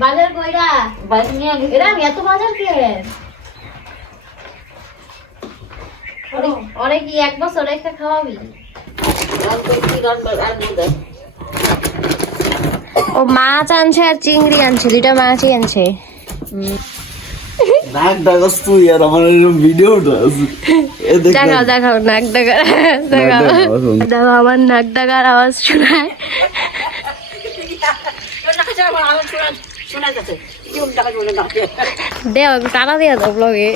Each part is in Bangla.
বাজার কইরা বাইক নিয়ে গেছি। এরা এত বাজার কে অনেক কি এক বছর রেখে খাওয়াবি? ও মাছ আনছে আর চিংড়ি আনছে, দুইটা মাছই আনছে। নাক ডাকাস তুই আর আমার ভিডিও দেখাও দেখাও নাক ডাকার, দেখাও দেখো আমার নাক ডাকার আওয়াজ শোনায়। দেও টানা দিয়া দাও ব্লগে।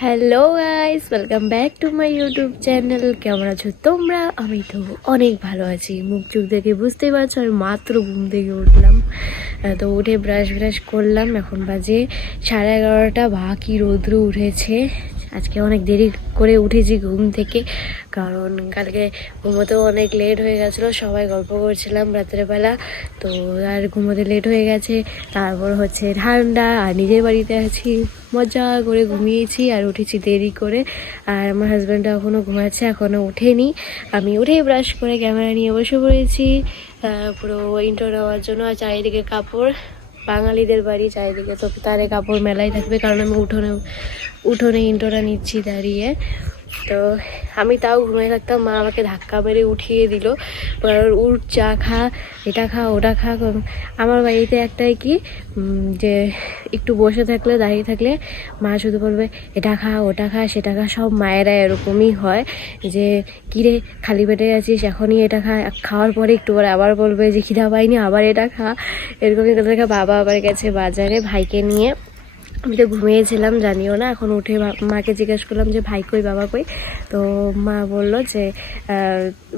Hello guys, welcome back to my YouTube channel. কেমন আছো তোমরা? আমি তো অনেক ভালো আছি। মুখ চোখ দেখে বুঝতেই পারছো আমি মাত্র ঘুম থেকে উঠলাম। তো উঠে ব্রাশ করলাম। এখন বাজে 11:30। বাকি রৌদ্র উঠেছে। আজকে অনেক দেরি করে উঠেছি ঘুম থেকে, কারণ কালকে ঘুমোতেও অনেক লেট হয়ে গেছিলো। সবাই গল্প করছিলাম রাত্রেবেলা, তো আর ঘুমোতে লেট হয়ে গেছে। তারপর হচ্ছে ঠান্ডা, আর নিজের বাড়িতে আছি, মজা করে ঘুমিয়েছি আর উঠেছি দেরি করে। আর আমার হাজব্যান্ডটা এখনও ঘুমাচ্ছে, এখনও ওঠেনি। আমি উঠেই ব্রাশ করে ক্যামেরা নিয়ে বসে পড়েছি পুরো ইন্ট্রো দেওয়ার জন্য। আর চারিদিকে কাপড়, বাঙালিদের বাড়ি, চারিদিকে তো তারে কাপড় মেলাই থাকবে, কারণ আমি উঠোনে ইন্ট্রোটা নিচ্ছি দাঁড়িয়ে। তো আমি তাও ঘুমিয়ে থাকতাম, মা আমাকে ধাক্কা মেরে উঠিয়ে দিল, উঠ চা খা, এটা খা ওটা খা। আমার বাড়িতে একটাই কি যে একটু বসে থাকলে দাঁড়িয়ে থাকলে মা শুধু বলবে এটা খা ওটা খা সেটা খা। সব মায়েরা এরকমই হয় যে কিরে খালি পেটে আছিস, এখনই এটা খা, খাওয়ার পরে একটু পরে আবার বলবে যে খিদা পাইনি, আবার এটা খা। এরকমই কথা দেখা। বাবা আবার গেছে বাজারে ভাইকে নিয়ে। আমি তো ঘুমিয়েছিলাম, জানিও না। এখন উঠে মাকে জিজ্ঞেস করলাম যে ভাই কই, বাবা কই। তো মা বলল যে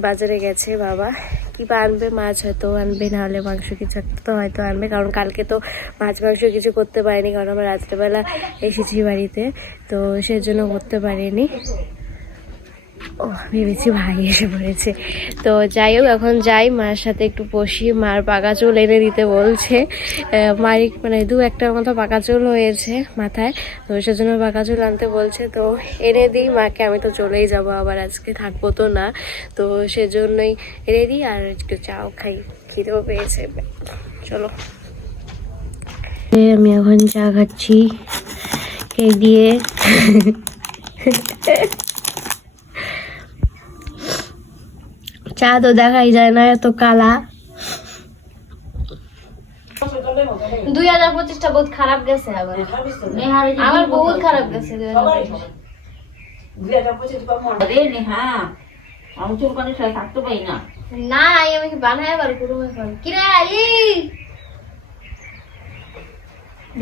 বাজারে গেছে বাবা, কি বা আনবে, মাছ হয়তো আনবে, নাহলে মাংস কিছু তো হয়তো আনবে, কারণ কালকে তো মাছ মাংস কিছু করতে পারিনি, কারণ আমরা রাত্রেবেলা এসেছি বাড়িতে, তো সেজন্য করতে পারিনি। ও ভেবেছি ভাই এসে পড়েছে। তো যাই হোক, এখন যাই, মার সাথে একটু বসি। মার পাকা চুল এনে দিতে বলছে। মার মানে একটা মতো পাকা চুল হয়েছে মাথায়, তো সেজন্য পাকা চুল আনতে বলছে। তো এনে দিই মাকে। আমি তো চলেই যাব আবার, আজকে থাকবো তো না, তো সেজন্যই এনে দিই। আর একটু চাও খাই, খিদেও পেয়েছে। চলো, আমি এখন চা খাচ্ছি কেক দিয়ে। চা তো দেখাই যায় না, এত কালা। 2025টা বহুত খারাপ গেছে, আবার আমার বহুত খারাপ গেছে 2025। আমি চুলকানি সাথে থাকতে পারি না। না আমি কি বানাই আবার পুরো কিরে আলি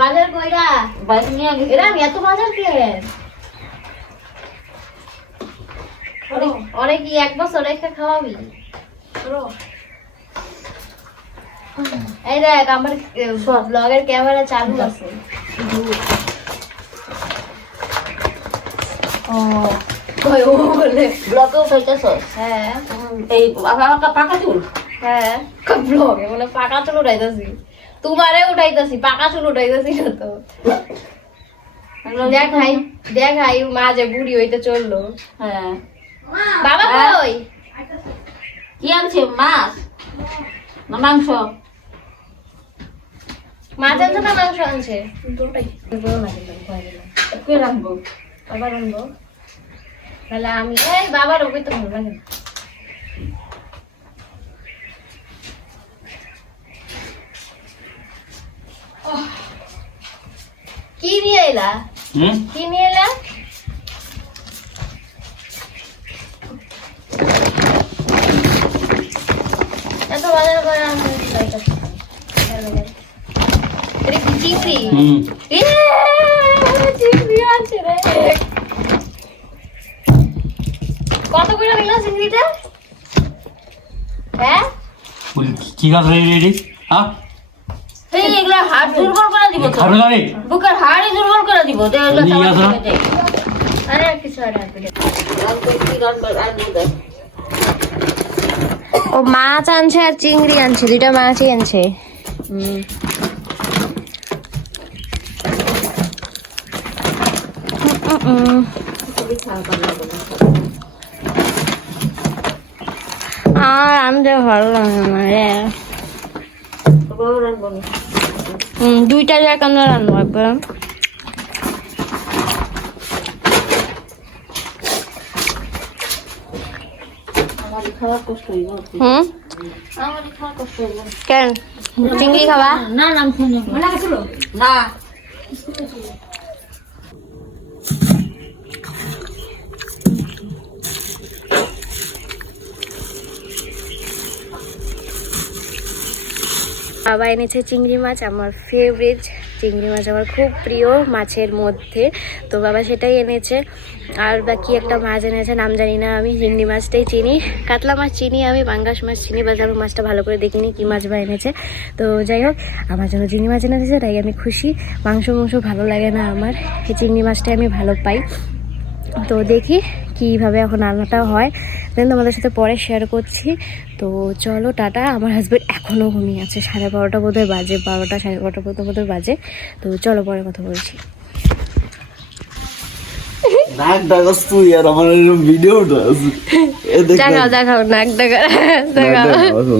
বাজার কইরা বাইক নিয়ে গেছি। এরা এত বাজার কে অনেক কি এক বছর রেখে খাওয়াবি? এই দেখ আমার ব্লগের ক্যামেরা চালু আছে। ও বলে ব্লকে উঠাইতেছ? হ্যাঁ, এই আমার পাকা চুল। হ্যাঁ ব্লগে মানে পাকা চুল উঠাইতেছি, তোমারে উঠাইতেছি, পাকা চুল উঠাইতেছি না তো। দেখাই মা যে বুড়ি হইতে চললো। হ্যাঁ, বাবা কই? কি আনছে? মাছ না মাংস? মাছ আনছে না মাংস আনছে? কে রাখবো? বাবা রাখবো, তাহলে আমি এই বাবার ওকে তো ভালো লাগে। কি নিয়ে এলা? কি নিয়ে এলা? এত বাজার করে আমি চিংড়ি, চিংড়ি আছে রে। কত করে নিল চিংড়িটা? হ্যাঁ কি কাজ রেডি? হ্যাঁ, এই এগুলা হাড় দুর্বল করে দিব তো, খাবে গাড়ি বুকের হাড়ই দুর্বল করে দিব। আরে কিছু ও মাছ আনছে আর চিংড়ি আনছে, দুইটা মাছই আনছে। আর আনতে ভালো লাগে না রে। করে রাখবো না। দুইটা জায়গা রান্না একবার। আমারই খাওয়া কষ্ট হইব। আমারই খাওয়া কষ্ট হইব। কেন চিংড়ি খাবা? না না আমি খাই না। না বাবা এনেছে চিংড়ি মাছ, আমার ফেভারিট চিংড়ি মাছ, আমার খুব প্রিয় মাছের মধ্যে। তো বাবা সেটাই এনেছে। আর বাকি একটা মাছ এনেছে, নাম জানি না আমি। চিংড়ি মাছটাই চিনি, কাতলা মাছ চিনি আমি, পাঙ্গাস মাছ চিনি, বাজার মাছটা ভালো করে দেখিনি কি মাছ বা এনেছে। তো যাই হোক, আমার জন্য চিংড়ি মাছ এনেছে, তাই আমি খুশি। মাংস ভালো লাগে না আমার, এই চিংড়ি মাছটাই আমি ভালো পাই। তো দেখি কীভাবে এখন রান্নাটা হয়, দেন তোমাদের সাথে পরে শেয়ার করছি। তো চলো টাটা। আমার হাজব্যান্ড এখনও ঘুমিয়ে আছে, 12:30 বোধহয় বাজে, 12টা 12:30 বোধহয় বাজে। তো চলো পরে কথা বলছি। নাক ডাকাস তুই আর আমার এরকম ভিডিওটা আছে। দেখাও দেখাও নাক দেখাও দেখাও দেখাও।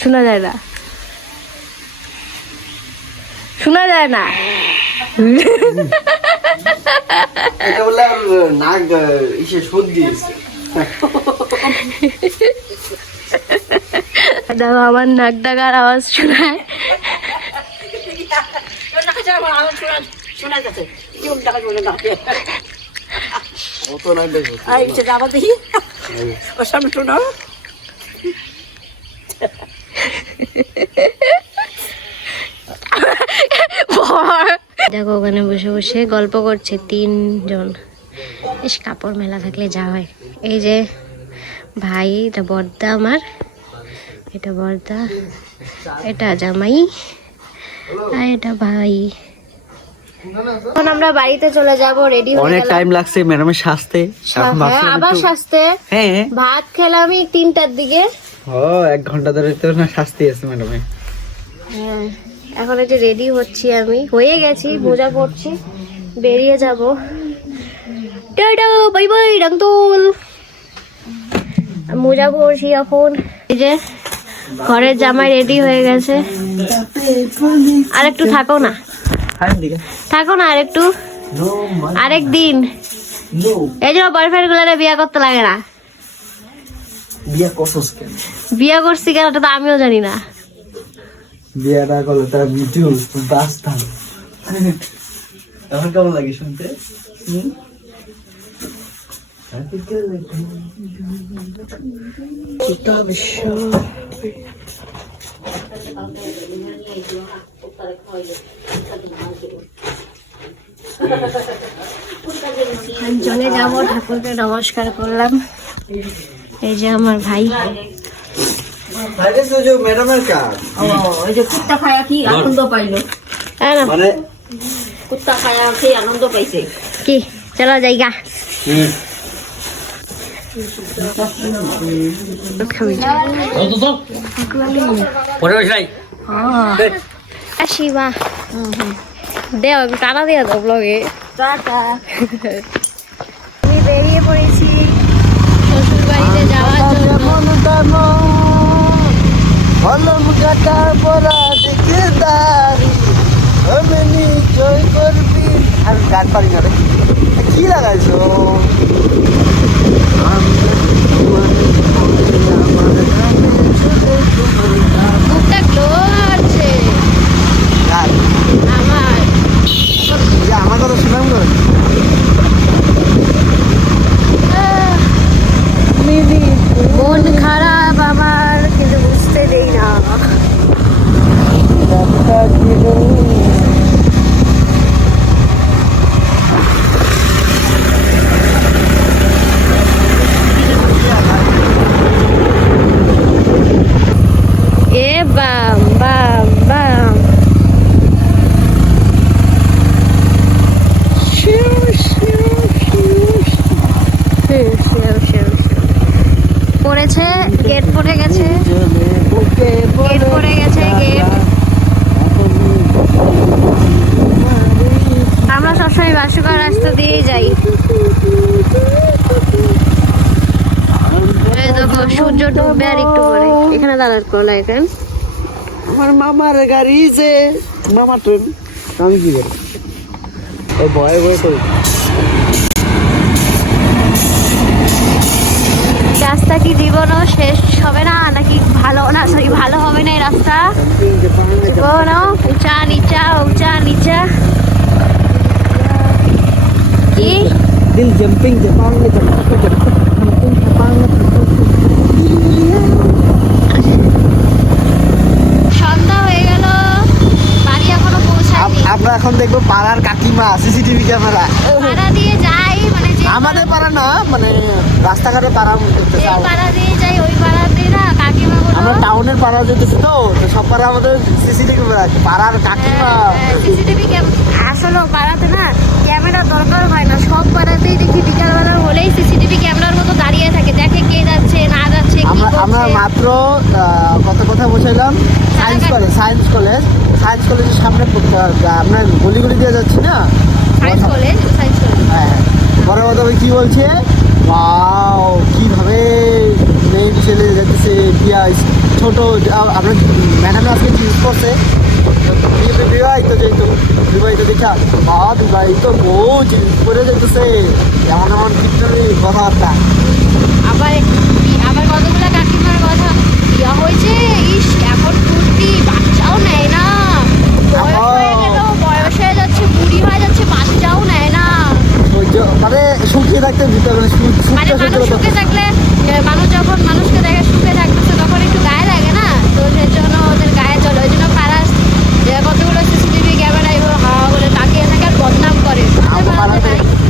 শোনা যায় না, শোনা যায় না। এটা বলে আর নাক ইসে সর্দি আছে। দেখো আমার নাক ডাকার আওয়াজ শোনায়। অত নাক ডাকাস। দেখো ওখানে বসে বসে গল্প করছে 3 জন। বেশ কাপড় মেলা থাকলে যা হয়। এই যে ভাই, এটা বর্দা আমার, এটা বর্দা, এটা জামাই, আর এটা ভাই। এখন আমরা বাড়িতে চলে যাব, রেডি হয়ে অনেক গেলাম। টাইম লাগছে ম্যাডামের সাজতে। হ্যাঁ, আবার সাজতে। হ্যাঁ ভাত খেলাম আমি 3টার দিকে। 1 ঘন্টা ধরে তো না শাস্তি আছে ম্যাডামে। হ্যাঁ, এখন একটু রেডি হচ্ছি, আমি হয়ে গেছি, মোজা পরছি, বেরিয়ে যাব। টাটা বাই বাই ডাঙ্তুল। মোজা পরছি এখন। এই যে ঘরের জামাই রেডি হয়ে গেছে। আর একটু থাকো না, থাকো না আর একটু, আরেকদিন। এই জন্য বয়ফ্রেন্ড গুলারে বিয়ে করতে লাগে না। বিয়া করছস কেন? বিয়ে করছি কেন ওটা তো আমিও জানি না। বিয়াটা করলে তার ভিডিও বাঁচতাম। এখন কেমন লাগে শুনতে? চলে যাব, ঠাকুরকে নমস্কার করলাম। এই যে আমার ভাই, ম্যাডামের কাজ ওই যে কুত্তা খায়া কি আনন্দ পাইলো, মানে কুত্তা খায়া কি আনন্দ পাইছে। কি চলো জায়গা আসিবা দেও টানা দেওয়া তো ব্লগে। আমি বেরিয়ে পড়েছি শ্বশুর বাড়িতে যাওয়ার জন্য। গান পারি না রে, কি লাগাইছো? মুখটা গ্লো আছে আমার। আমার কথা শুনাম গো। মন খারাপ আমার, কিন্তু বুঝতে দেই না। এ বাম বাম বাম, পড়েছে, গেট পড়ে গেছে, গেট পড়ে গেছে, গেট। আমরা সবসময় বাসুকার রাস্তা দিয়েই যাই। এই দেখো সূর্য সূর্য ডুববে আর একটু পরে। এখানে দাঁড়ার কলা এখানে আমার মামার গাড়ি যে মামা ট্রেন আমি কি করি ও ভয়ে ভয়ে তো রাস্তা কি জীবনও শেষ হবে না নাকি ভালো না সরি ভালো হবে না এই রাস্তা জীবন উঁচা নিচা উঁচা নিচা কি দিল জাম্পিং জাপাং में জাম্পিং জাপাং সন্ধ্যা হয়ে গেল বাড়ি এখনো পৌঁছায়নি আমরা এখন দেখবো পাড়ার কাকিমা সিসিটিভি ক্যামেরা পাড়া দিয়ে যাই মানে যে আমাদের পাড়া না মানে রাস্তাঘাটে পাড়া যে পাড়া দিয়ে যাই ওই পাড়া দিয়ে না কাকিমা আমরা টাউনের পাড়া যেতেছি তো সব পাড়া আমাদের সিসিটিভি ক্যামেরা আছে পাড়ার কাকিমা সিসিটিভি আসলে পাড়াতে না ক্যামেরা দরকার হয় না সব পাড়াতেই দেখি বিকালবেলা হলেই সিসিটিভি ক্যামেরার মতো দাঁড়িয়ে থাকে দেখে কে যাচ্ছে না যাচ্ছে কি আমরা করছে মাত্র কত কথা বসাইলাম সায়েন্স কলেজের সামনে আমরা গলি গলি দিয়ে যাচ্ছি না সায়েন্স কলেজ হ্যাঁ পরে কথা কি বলছে ওয়াও কিভাবে মেয়ে ছেলে যাচ্ছে ছোট আমরা ম্যাডামে আজকে ইউজ করছে বিবাহিত যেহেতু বিবাহিত দেখা বিবাহিত বউ জিনিস করে যেতেছে এমন এমন কীর্তনের কথাবার্তা আবার আবার কতগুলো কাকিমার কথা বিয়া হয়েছে ইস এখন কুর্তি বাচ্চাও নেয় না বয়স হয়ে যাচ্ছে বুড়ি হয়ে যাচ্ছে বাচ্চাও নেয় না মানে শুকিয়ে থাকতে দিতে হবে মানে মানুষ সুখে থাকলে মানুষ যখন মানুষকে দেখে সুখে থাকতেছে তখন একটু গায়ে লাগে না তো সেই জন্য ওদের গায়ে চলে ওই জন্য পাড়া কতগুলো সিসিটিভি ক্যামেরা এভাবে হাওয়া বলে তাকিয়ে থাকে আর বদনাম করে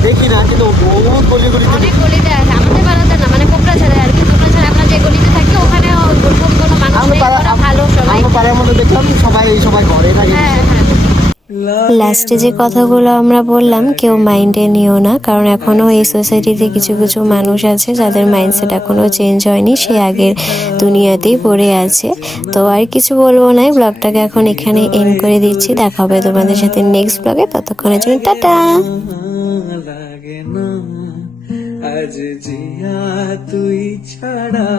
দেখি না কিন্তু বহুত গলি গলি অনেক গলিতে আছে আমাদের পাড়াতে না মানে কোপড়া ছাড়া আর কি কোপড়া ছাড়া আমরা যে গলিতে থাকি ওখানে ওরকম কোনো মানুষ নেই ওরা ভালো সবাই আমরা পাড়ার মধ্যে দেখলাম সবাই ঘরে থাকে হ্যাঁ হ্যাঁ লাস্টে যে কথাগুলো আমরা বললাম কেউ মাইন্ডে নিও না, কারণ এখনও এই সোসাইটিতে কিছু কিছু মানুষ আছে যাদের মাইন্ডসেট এখনও চেঞ্জ হয়নি, সে আগের দুনিয়াতেই পড়ে আছে। তো আর কিছু বলবো না, ব্লগটাকে এখন এখানে এন্ড করে দিচ্ছি। দেখা হবে তোমাদের সাথে নেক্সট ব্লগে, ততক্ষণের জন্য টাটা। লাগে না আজ জিয়া তুই ছাড়া